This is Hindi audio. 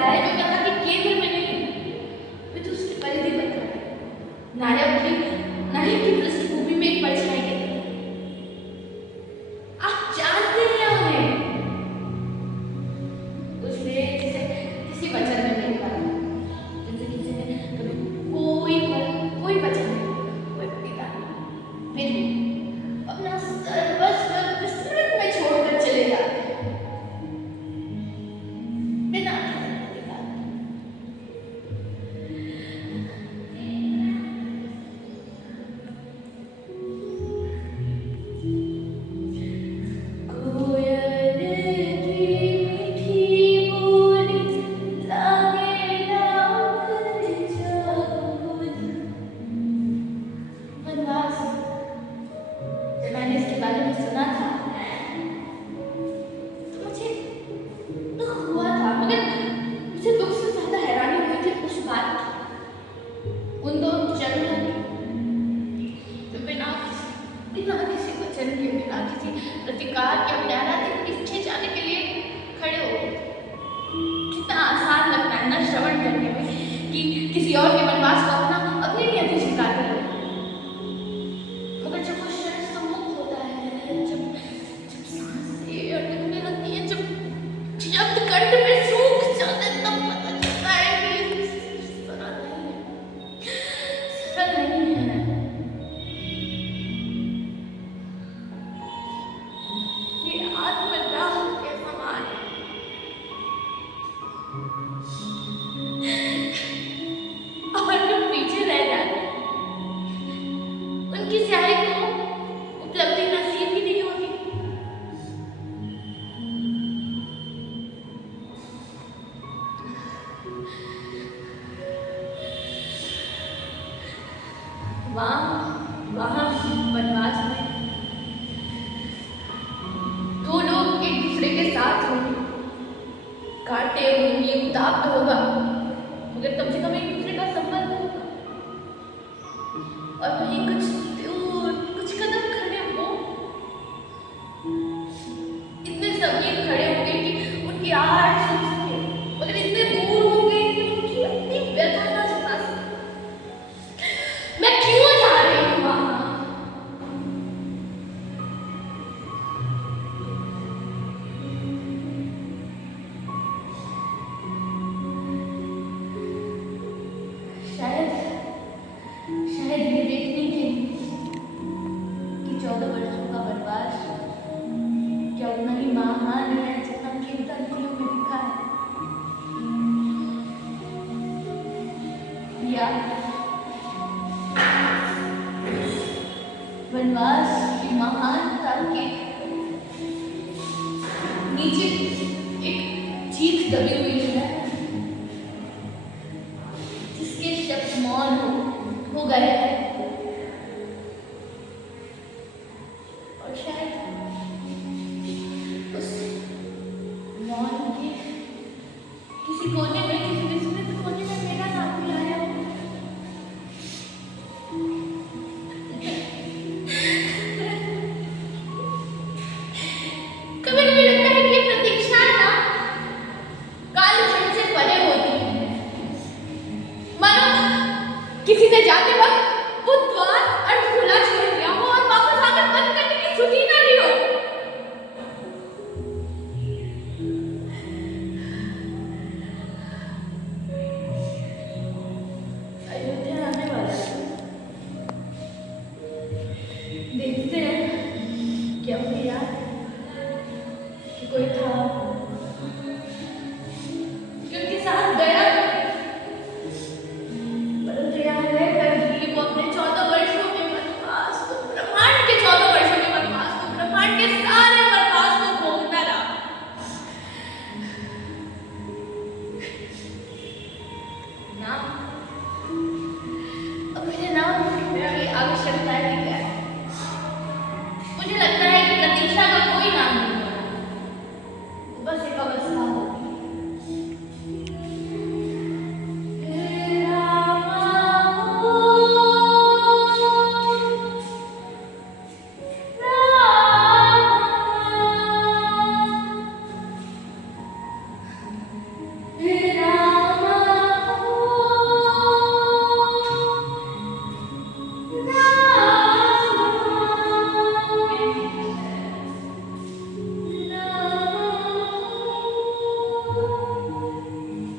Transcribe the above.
रहा है जो कथा के केंद्र में नहीं, वे तो उसकी परिधि बन रहा है। नायक की पृष्ठभूमि में एक परछाई है। आप जानते हैं उन्हें, उसे जैसे किसी वचन में नहीं पाया, जैसे किसी ने कभी कोई वचन नहीं दिया, कोई प्रतिज्ञा नहीं, फिर भी अपना सर्वस्व विस्मृत में छोड़कर चले जाते हैं बिना किसी प्रतिज्ञा के। मैंने इसके बारे में सुना था तो मुझे दुख हुआ था, मगर मुझे दुख से ज्यादा हैरानी हुई थी उस बात की, उन दो चरणों की जो बिना किसी वचन के, बिना किसी प्रतिकार के अपने अनाथिक पीछे जाने के लिए खड़े हो गए। कितना आसान लगता है ना श्रवण करने में कि किसी और के वनवास को अपनी नियति स्वीकार कर लो, मगर जब वो शरीर सम्मुख होता है, जब सांसें अटकने लगती है, जब शब्द कंठ में सूख जाते हैं, तब पता चलता है कि सरल नहीं है। ये आत्मदाह के समान है। और जो पीछे रह जाते हैं उनकी स्याही को उपलब्धि नसीब ही नहीं होती। वहाँ वनवास में दो लोग एक दूसरे के साथ होंगे, कांटे होंगे, उताप तो होगा, मगर कम से कम एक दूसरे का संबंध होगा। और वहीं कुछ दूर, कुछ कदम खड़े वो इतने समीप खड़े होंगे कि उनकी आहट सुन सके, मगर इतने दूर होंगे कि उनकी अपनी व्यथा ना सुना सके। मैं क्यों जा रही हूँ वहां? शायद ये देखने के लिए कि 14 वर्षों का वनवास क्या उतना ही महान है जितना कीर्तन कुलों में लिखा है, या वनवास की महानता के नीचे एक चीख दबी हुई है जिसके शब्द मौन हो गए हैं। और शायद उस मौन के किसी कोने में, किसी विस्मृत कोने में मेरा नाम भी आया हो। कभी कभी लगता है कि ये प्रतीक्षा ना कालखंड से परे होती है, मानो किसी ने जाते वक्त वो द्वार अर्ध खुला छोड़ दिया हो और वापस आकर बंद करने की छुट्टी ना ली हो। अयोध्या आने वाला है, देखते हैं क्या मुझे याद कि कोई था कि उनके साथ गया, परंतु यहाँ रहकर भी वो अपने 14 वर्षों के वनवास को, ब्रह्मांड के 14 वर्षों के वनवास को, ब्रह्मांड के सारे वनवास को भोगता रहा। नाम, अब मुझे नाम की आवश्यकता ही क्या है? मुझे लगता है कि प्रतीक्षा का कोई नाम नहीं है, बस एक अवस्था होती है। Yeah.